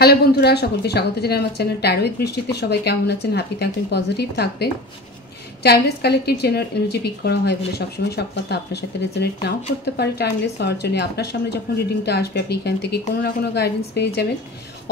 Hello বন্ধুরা, সকলকে স্বাগত জানাই আমার চ্যানেল ট্যারো উইথ বৃষ্টিতে। সবাই কেমন আছেন? হ্যাপি থাকবেন, পজিটিভ থাকবেন। Timeless collective general energy pick করা হয় বলে সবসময় সব কথা আপনার সাথে রেজোনেট নাও করতে পারে। টাইমলেস হওয়ার জন্য আপনার সামনে যখন রিডিংটা আসবে আপনি এখান থেকে কোনো না কোনো গাইডেন্স পেয়ে যাবেন।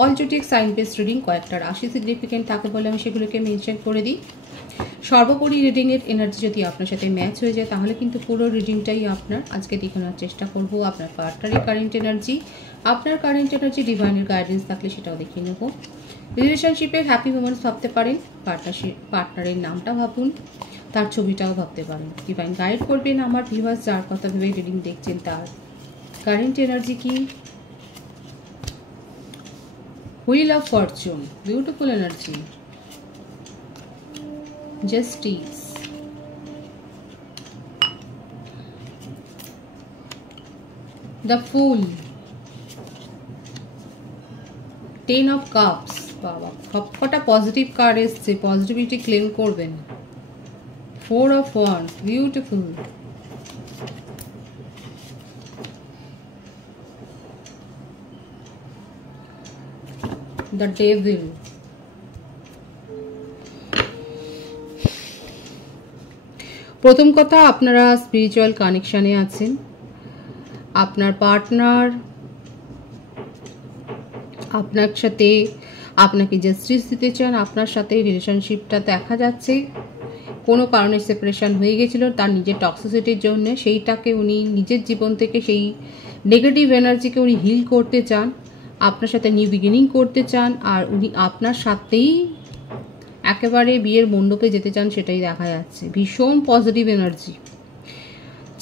অল জোটিক সাইন বেস রিডিং কয়েকটা রাশি সিগনিফিকেন্ট থাকে বলে আমি সেগুলোকে মেনশন করে দিই। সর্বোপরি রিডিংয়ের এনার্জি যদি আপনার সাথে ম্যাচ হয়ে যায় তাহলে কিন্তু পুরো রিডিংটাই আপনার। আজকে দেখানোর চেষ্টা করব আপনার পার্টনারের কারেন্ট এনার্জি, আপনার কারেন্ট এনার্জি, ডিভাইনের গাইডেন্স থাকলে সেটাও দেখিয়ে নেব। রিলেশনশিপের হ্যাপি মোমেন্টস ভাবতে পারেন, পার্টনারের নামটা ভাবুন, তার ছবিটাও ভাবতে পারেন। ডিভাইন গাইড করবেন আমার ভিউয়ার্স যার কথা ভেবে রিডিং দেখছেন তার কারেন্ট এনার্জি কি। Wheel of Fortune, beautiful energy, justice, the full, ten of cups. বাবা, সবকটা পজিটিভ কার্ড এসছে, পজিটিভিটি ক্লেম করবেন। Four of wands, beautiful, the devil. প্রথম কথা, আপনারা স্পিরিচুয়াল কানেকশানে আছেন। আপনার পার্টনার আপনার সাথে আপনাকে জাস্টিস দিতে চান। আপনার সাথে রিলেশনশিপটা দেখা যাচ্ছে কোনো কারণে সেপারেশন হয়ে গেছিল তার নিজের টক্সিসিটির জন্য, সেইটাকে উনি নিজের জীবন থেকে সেই নেগেটিভ এনার্জিকে উনি হিল করতে চান, আপনার সাথে নিউ বিগিনিং করতে চান, আর উনি আপনার সাথেই একেবারে বিয়ের মণ্ডপে যেতে চান, সেটাই দেখা যাচ্ছে। ভীষণ পজিটিভ এনার্জি।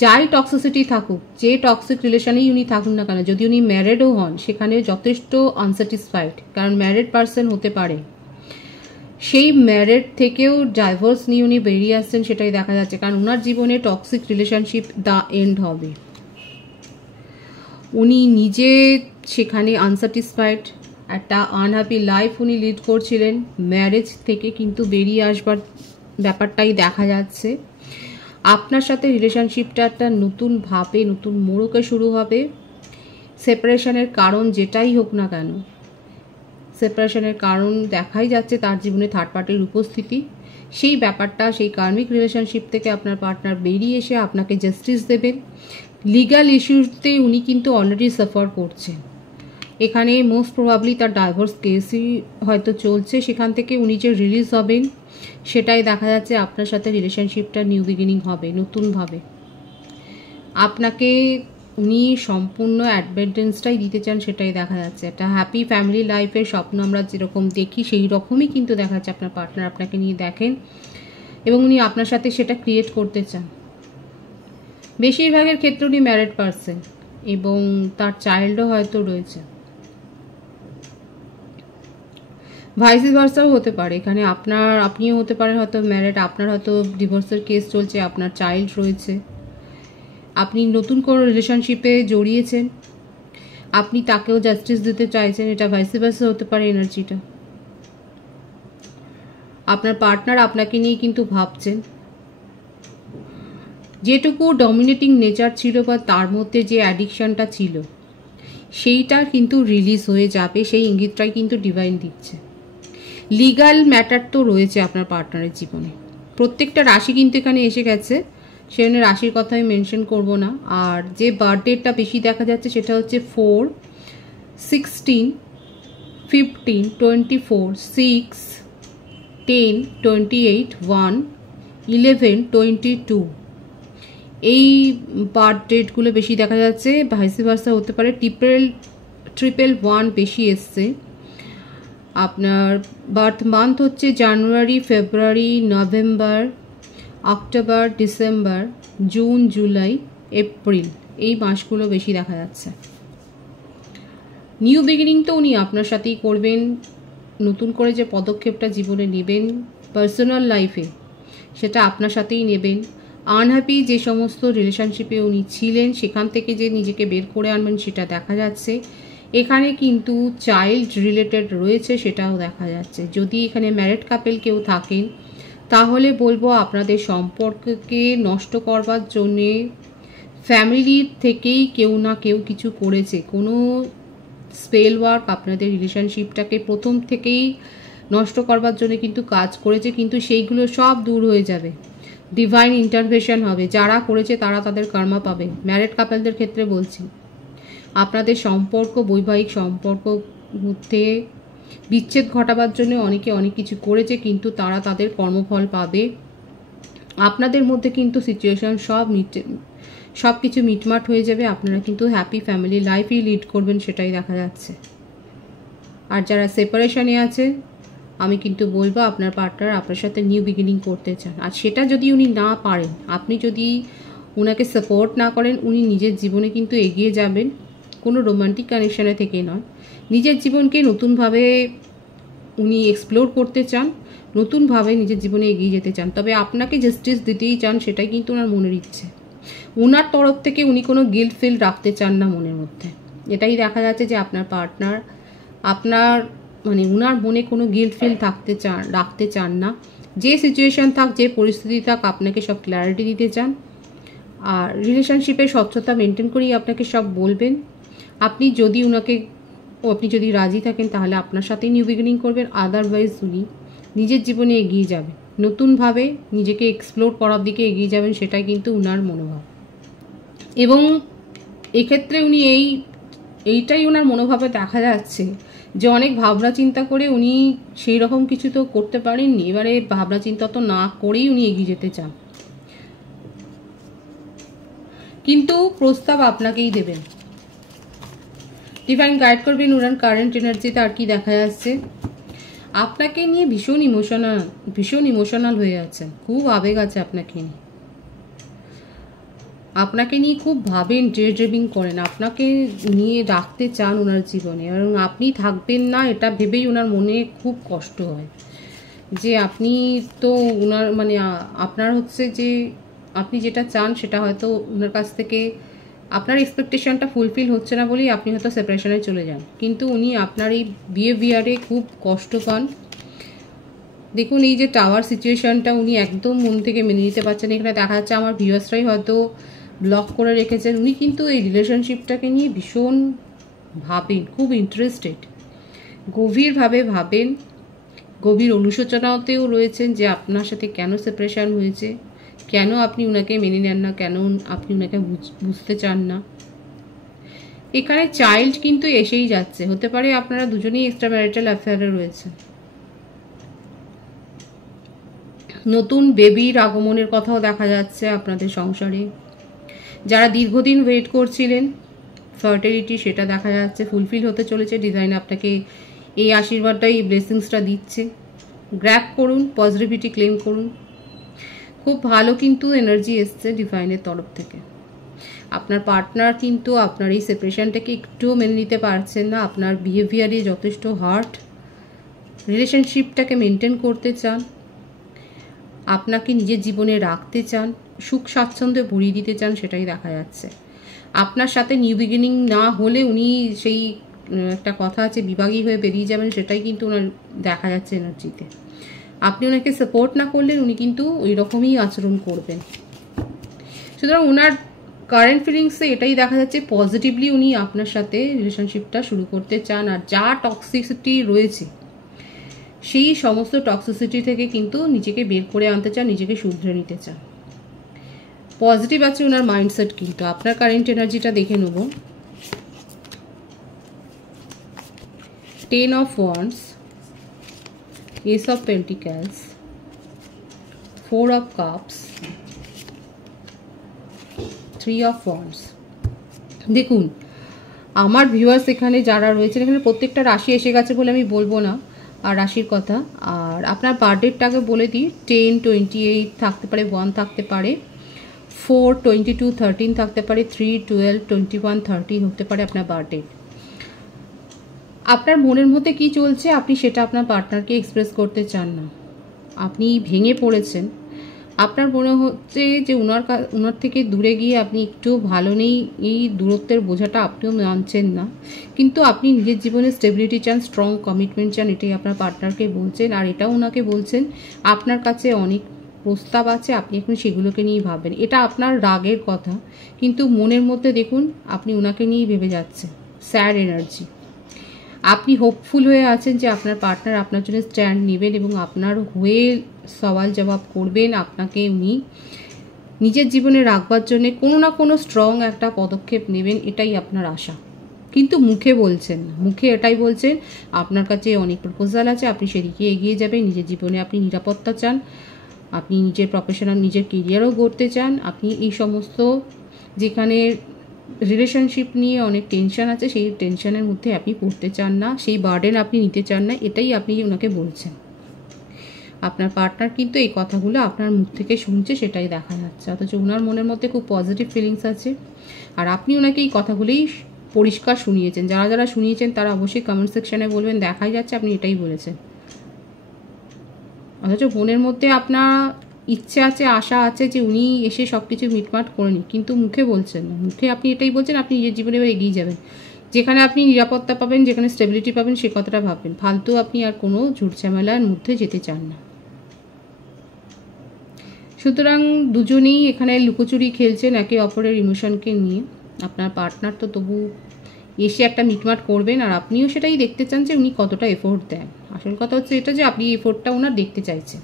যাই টক্সিসিটি থাকুক, যে টক্সিক রিলেশনেই উনি থাকুন না কেন, যদি উনি ম্যারেডও হন সেখানে যথেষ্ট আনস্যাটিসফাইড, কারণ ম্যারেড পারসন হতে পারে, সেই ম্যারেড থেকেও ডাইভোর্স নিয়ে উনি বেরিয়ে আসছেন, সেটাই দেখা যাচ্ছে। কারণ ওনার জীবনে টক্সিক রিলেশনশিপ দ্য এন্ড হবে। উনি নিজে সেখানে আনস্যাটিসফাইড, একটা আনহ্যাপি লাইফ উনি লিড করছিলেন, ম্যারেজ থেকে কিন্তু বেরিয়ে আসবার ব্যাপারটাই দেখা যাচ্ছে। আপনার সাথে রিলেশনশিপটা একটা নতুনভাবে নতুন মোড়কে শুরু হবে। সেপারেশনের কারণ যেটাই হোক না কেন, সেপারেশনের কারণ দেখাই যাচ্ছে তার জীবনে থার্ড পার্টির উপস্থিতি। সেই ব্যাপারটা, সেই কার্মিক রিলেশনশিপ থেকে আপনার পার্টনার বেরিয়ে এসে আপনাকে জাস্টিস দেবেন। লিগ্যাল ইস্যুতে উনি কিন্তু অলরেডি সাফার করছেন। এখানে মোস্ট প্রবাবলি তার ডাইভোর্স কেসই হয়তো চলছে, সেখান থেকে উনি যে রিলিজ হবেন সেটাই দেখা যাচ্ছে। আপনার সাথে রিলেশনশিপটা নিউ বিগিনিং হবে নতুনভাবে। আপনাকে উনি সম্পূর্ণ অ্যাডভান্টেজটাই দিতে চান, সেটাই দেখা যাচ্ছে। একটা হ্যাপি ফ্যামিলি লাইফের স্বপ্ন আমরা যেরকম দেখি সেই রকমই কিন্তু দেখা যাচ্ছে আপনার পার্টনার আপনাকে নিয়ে দেখেন, এবং উনি আপনার সাথে সেটা ক্রিয়েট করতে চান। বেশিরভাগের ক্ষেত্রে উনি ম্যারিড পারসন এবং তার চাইল্ডও হয়তো রয়েছে, ভাইস ভার্সাও হতে পারে। এখানে আপনিও হতে পারেন হয়তো ম্যারিড, আপনার হয়তো ডিভোর্সের কেস চলছে, আপনার চাইল্ড রয়েছে, আপনি নতুন কোনো রিলেশনশিপে জড়িয়েছেন, আপনি তাকেও জাস্টিস দিতে চাইছেন, এটা ভাইস ভার্সা হতে পারে এনার্জিটা। আপনার পার্টনার আপনাকে নিয়ে কিন্তু ভাবছেন। যেটুকু ডমিনেটিং নেচার ছিল বা তার মধ্যে যে অ্যাডিকশানটা ছিল সেইটা কিন্তু রিলিজ হয়ে যাবে, সেই ইঙ্গিতটাই কিন্তু ডিভাইন দিচ্ছে। লিগাল ম্যাটার তো রয়েছে আপনার পার্টনারের জীবনে। প্রত্যেকটা রাশি কিন্তু এখানে এসে গেছে, সেখানে রাশির কথা আমি মেনশন করব না। আর যে বার্থডেটা বেশি দেখা যাচ্ছে সেটা হচ্ছে 4, 16, 15, 24, 6, 10, 28, 1, 11, 22, এই বার্থ ডেটগুলো বেশি দেখা যাচ্ছে। ভাইস ভার্সা হতে পারে। ট্রিপল 1 বেশি এসছে। আপনার বার্থ মান্থ হচ্ছে January, February, November, October, December, June, July, April, এই মাসগুলো বেশি দেখা যাচ্ছে। নিউ বিগিনিং তো উনি আপনার সাথেই করবেন। নতুন করে যে পদক্ষেপটা জীবনে নেবেন পার্সোনাল লাইফে, সেটা আপনার সাথেই নেবেন। আনহ্যাপি যে সমস্ত রিলেশনশিপে উনি ছিলেন সেখান থেকে যে নিজেকে বের করে আনবেন সেটা দেখা যাচ্ছে। এখানে কিন্তু চাইল্ড রিলেটেড রয়েছে, সেটাও দেখা যাচ্ছে। যদি এখানে ম্যারিড কাপেল কেউ থাকেন তাহলে বলবো আপনাদের সম্পর্ককে নষ্ট করবার জন্যে ফ্যামিলির থেকেই কেউ না কেউ কিছু করেছে, কোনো স্পেল ওয়ার্ক আপনাদের রিলেশনশিপটাকে প্রথম থেকেই নষ্ট করবার জন্য কিন্তু কাজ করেছে, কিন্তু সেইগুলো সব দূর হয়ে যাবে। ডিভাইন ইন্টারভেনশন হবে, যারা করেছে তারা তাদের কর্মা পাবে। ম্যারিড কাপলদের ক্ষেত্রে বলছি, আপনাদের সম্পর্ক, বৈবাহিক সম্পর্ক মধ্যে বিচ্ছেদ ঘটাবার জন্য অনেকে অনেক কিছু করেছে, কিন্তু তারা তাদের কর্মফল পাবে। আপনাদের মধ্যে কিন্তু সিচুয়েশন সব কিছু মিটমাট হয়ে যাবে। আপনারা কিন্তু হ্যাপি ফ্যামিলি লাইফই লিড করবেন, সেটাই দেখা যাচ্ছে। আর যারা সেপারেশনে আছে, আমি কিন্তু বলবো আপনার পার্টনার আপনার সাথে নিউ বিগিনিং করতে চান, আর সেটা যদি উনি না পারেন, আপনি যদি ওনাকে সাপোর্ট না করেন, উনি নিজের জীবনে কিন্তু এগিয়ে যাবেন। কোনো রোমান্টিক কানেকশানে থেকে নয়, নিজের জীবনকে নতুনভাবে উনি এক্সপ্লোর করতে চান, নতুনভাবে নিজের জীবনে এগিয়ে যেতে চান। তবে আপনাকে জাস্টিস দিতেই চান, সেটাই কিন্তু ওনার মনের ইচ্ছে। ওনার তরফ থেকে উনি কোনো গিল্ট ফিল রাখতে চান না মনের মধ্যে। এটাই দেখা যাচ্ছে যে আপনার পার্টনার আপনার উনার মনে কোনো গিল্ট ফিল রাখতে চান না। যে সিচুয়েশান থাক, যে পরিস্থিতি থাক, আপনাকে সব ক্ল্যারিটি দিতে চান। আর রিলেশনশিপে স্বচ্ছতা মেনটেন করেই আপনাকে সব বলবেন। আপনি যদি রাজি থাকেন তাহলে আপনার সাথেই নিউ বিগিনিং করবেন, আদারওয়াইজ উনি নিজের জীবনে এগিয়ে যাবেন, নতুনভাবে নিজেকে এক্সপ্লোর করার দিকে এগিয়ে যাবেন, সেটাই কিন্তু উনার মনোভাব। এবং এক্ষেত্রে উনি এইটাই ওনার মনোভাবে দেখা যাচ্ছে যে অনেক ভাবনা চিন্তা করে উনি সেই রকম কিছু তো করতে পারেননি। এবারে ভাবনা চিন্তা তো না করেই উনি এগিয়ে যেতে চান, কিন্তু প্রস্তাব আপনাকেই দেবেন। ডিভাইন গাইড করবেন ওনার কারেন্ট এনার্জিতে। আর কি দেখা যাচ্ছে, আপনাকে নিয়ে ভীষণ ইমোশনাল হয়ে আছেন, খুব আবেগ আছে আপনাকে নিয়ে খুব ভাবেন, ডে ড্রিভিং করেন, আপনাকে নিয়ে রাখতে চান ওনার জীবনে, এবং আপনি থাকবেন না এটা ভেবেই ওনার মনে খুব কষ্ট হয় যে আপনি তো ওনার আপনার হচ্ছে যে আপনি যেটা চান সেটা হয়তো ওনার কাছ থেকে আপনার এক্সপেকটেশনটা ফুলফিল হচ্ছে না বলেই আপনি হয়তো সেপারেশনে চলে যান, কিন্তু উনি আপনার এই বিহেভিয়ারে খুব কষ্ট পান। দেখুন, এই যে টাওয়ার সিচুয়েশনটা উনি একদম মন থেকে মেনে নিতে পারছেন। এখানে দেখা যাচ্ছে আমার ভিউয়ার্সরাই হয়তো ব্লক করে রেখেছেন। উনি কিন্তু এই রিলেশনশিপটাকে নিয়ে ভীষণ ভাবেন, খুব ইন্টারেস্টেড, গভীরভাবে ভাবেন, গভীর অনুশোচনাতেও রয়েছেন যে আপনার সাথে কেন সেপারেশন হয়েছে, কেন আপনি ওনাকে মেনে নেন না, কেন আপনি ওনাকে বুঝতে চান না। এখানে চাইল্ড কিন্তু এসেই যাচ্ছে, হতে পারে আপনারা দুজনেই এক্সট্রা ম্যারিটাল অ্যাফেয়ারে রয়েছে। নতুন বেবির আগমনের কথাও দেখা যাচ্ছে আপনাদের সংসারে। যারা দীর্ঘদিন ওয়েট করছিলেন ফার্টিলিটি, সেটা দেখা যাচ্ছে ফুলফিল হতে চলেছে। ডিজাইন আপনাকে এই আশীর্বাদটা, এই ব্লেসিংসটা দিচ্ছে। গ্র্যাব করুন, পজিটিভিটি ক্লেম করুন। খুব ভালো কিন্তু এনার্জি এসছে ডিভাইনের তরফ থেকে। আপনার পার্টনার কিন্তু আপনার এই সেপারেশনটাকে একটুও মেনে নিতে পারছেন না। আপনার বিহেভিয়ারে যথেষ্ট হার্ট, রিলেশনশিপটাকে মেনটেন করতে চান, আপনাকে নিজের জীবনে রাখতে চান, সুখ স্বাচ্ছন্দ্যে ভরিয়ে দিতে চান, সেটাই দেখা যাচ্ছে। আপনার সাথে নিউ বিগিনিং না হলে উনি সেই একটা কথা আছে বিভাগী হয়ে বেরিয়ে যাবেন, সেটাই কিন্তু ওনার দেখা যাচ্ছে এনার্জিতে। আপনি ওনাকে সাপোর্ট না করলে উনি কিন্তু ওই রকমই আচরণ করবেন। সুতরাং ওনার কারেন্ট ফিলিংসে এটাই দেখা যাচ্ছে, পজিটিভলি উনি আপনার সাথে রিলেশনশিপটা শুরু করতে চান। আর যা টক্সিসিটি রয়েছে সেই সমস্ত টক্সিসিটি থেকে কিন্তু নিজেকে বের করে আনতে চান, নিজেকে শুধরে নিতে চান। পজিটিভ আছে ওনার মাইন্ডসেট। কিন্তু আপনার কারেন্ট এনার্জিটা দেখে নেব। 10 of Wands, Ace of Pentacles, 4 of Cups, 3 of Wands। দেখুন, আমার ভিউয়ার্স এখানে যারা রয়েছেন, এখানে প্রত্যেকটা রাশি এসে গেছে বলে আমি বলবো না আর রাশির কথা। আর আপনার বার্থডেটাকে বলে দিই, 10, 28 থাকতে পারে, 1 থাকতে পারে, 4, 22, 13 থাকতে পারে, 3, 12, 21, 30 হতে পারে আপনার বার্থডে। আপনার মনের মধ্যে কি চলছে আপনি সেটা আপনার পার্টনারকে এক্সপ্রেস করতে চান না, আপনি ভেঙে পড়েছেন। আপনার মনে হচ্ছে যে ওনার থেকে দূরে গিয়ে আপনি একটু ভালো নেই, এই দূরত্বের বোঝাটা আপনিও মানছেন না, কিন্তু আপনি নিজের জীবনে স্টেবিলিটি চান, স্ট্রং কমিটমেন্ট চান, এটাই আপনার পার্টনারকে বলছেন। আর এটাও ওনাকে বলছেন আপনার কাছে অনেক প্রস্তাব আছে, আপনি এখন সেগুলোকে নিয়েই ভাববেন। এটা আপনার রাগের কথা, কিন্তু মনের মধ্যে দেখুন আপনি ওনাকে নিয়েই ভেবে যাচ্ছেন। স্যাড এনার্জি, আপনি হোপফুল হয়ে আছেন যে আপনার পার্টনার আপনার জন্য স্ট্যান্ড নেবেন এবং আপনার হয়ে সওয়াল জবাব করবেন। আপনাকে উনি নিজের জীবনে রাখবার জন্য কোনো না কোনো স্ট্রং একটা পদক্ষেপ নেবেন, এটাই আপনার আশা। কিন্তু মুখে বলছেন না, মুখে এটাই বলছেন আপনার কাছে অনেক প্রপোজাল আছে, আপনি সেদিকে এগিয়ে যাবেন। নিজের জীবনে আপনি নিরাপত্তা চান, আপনি নিজের প্রফেশনাল নিজের কেরিয়ারও গড়তে চান। আপনি এই সমস্ত যেখানে রিলেশনশিপ নিয়ে অনেক টেনশন আছে, সেই টেনশনের মধ্যে আপনি পড়তে চান না, সেই বার্ডেন আপনি নিতে চান না, এটাই আপনি ওনাকে বলছেন। আপনার পার্টনার কিন্তু এই কথাগুলো আপনার মুখ থেকে শুনছে, সেটাই দেখা যাচ্ছে। অথচ ওনার মনের মধ্যে খুব পজিটিভ ফিলিংস আছে, আর আপনি ওনাকে এই কথাগুলোই পরিষ্কার শুনিয়েছেন। যারা যারা শুনিয়েছেন তারা অবশ্যই কমেন্ট সেকশনে বলবেন, দেখাই যাচ্ছে আপনি এটাই বলেছেন। অথচ মনের মধ্যে আপনার ইচ্ছে আছে, আশা আছে যে উনি এসে সব কিছু মিটমাট করে নিন, কিন্তু মুখে বলছেন না। মুখে আপনি এটাই বলছেন আপনি নিজের জীবনে এবার এগিয়ে যাবেন, যেখানে আপনি নিরাপত্তা পাবেন, যেখানে স্টেবিলিটি পাবেন, সে কথাটা ভাববেন। ফালতু আপনি আর কোনো ঝুট ঝামেলার মধ্যে যেতে চান না। সুতরাং দুজনেই এখানে লুকোচুরি খেলছেন একে অপরের ইমোশনকে নিয়ে। আপনার পার্টনার তো তবু এসে একটা মিটমাট করবেন, আর আপনিও সেটাই দেখতে চান যে উনি কতটা এফোর্ট দেন। আসল কথা হচ্ছে এটা যে আপনি এফোর্টটা ওনার দেখতে চাইছেন।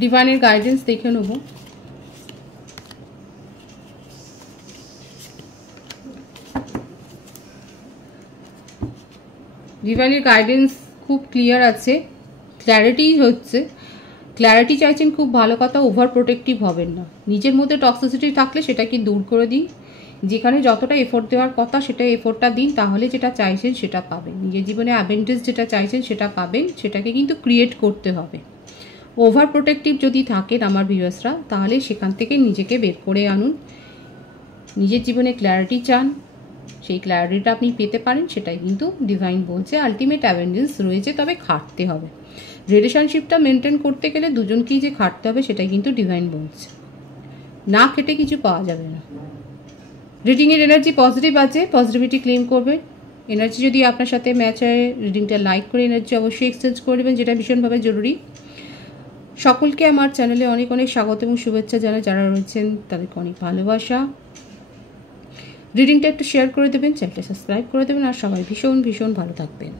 ডিভাইনের গাইডেন্স দেখে নেব। ডিভাইনের গাইডেন্স খুব ক্লিয়ার আছে, ক্ল্যারিটি হচ্ছে, ক্ল্যারিটি চাইছেন, খুব ভালো কথা। ওভার প্রোটেক্টিভ হবেন না, নিজের মধ্যে টক্সিসিটি থাকলে সেটাকে দূর করে দিন। যেখানে যতটা এফোর্ট দেওয়ার কথা সেটা এফোর্টটা দিন, তাহলে যেটা চাইছেন সেটা পাবেন। নিজের জীবনে অ্যাডভেন্টেজ যেটা চাইছেন সেটা পাবেন, সেটাকে কিন্তু ক্রিয়েট করতে হবে। ওভার প্রোটেক্টিভ যদি থাকেন আমার ভিউয়ার্সরা, তাহলে সেখান থেকে নিজেকে বের করে আনুন। নিজের জীবনে ক্ল্যারিটি চান, সেই ক্ল্যারিটিটা আপনি পেতে পারেন, সেটাই কিন্তু ডিভাইন বলছে। আলটিমেট অ্যাভেঞ্জেন্স রয়েছে, তবে খাটতে হবে। রিলেশনশিপটা মেনটেন করতে গেলে দুজনকেই যে খাটতে হবে সেটাই কিন্তু ডিভাইন বলছে। না খেটে কিছু পাওয়া যাবে না। রিডিংয়ের এনার্জি পজিটিভ আছে, পজিটিভিটি ক্লেম করবেন। এনার্জি যদি আপনার সাথে ম্যাচ হয়, রিডিংটা লাইক করে এনার্জি অবশ্যই এক্সচেঞ্জ করে দেবেন, যেটা ভীষণভাবে জরুরি। সকলকে আমার চ্যানেলে অনেক অনেক স্বাগত এবং শুভেচ্ছা জানাই। যারা রয়েছেন তাদেরকে অনেক ভালোবাসা। রিডিংটা একটু শেয়ার করে দেবেন, চ্যানেলটা সাবস্ক্রাইব করে দেবেন, আর সবাই ভীষণ ভীষণ ভালো থাকবেন।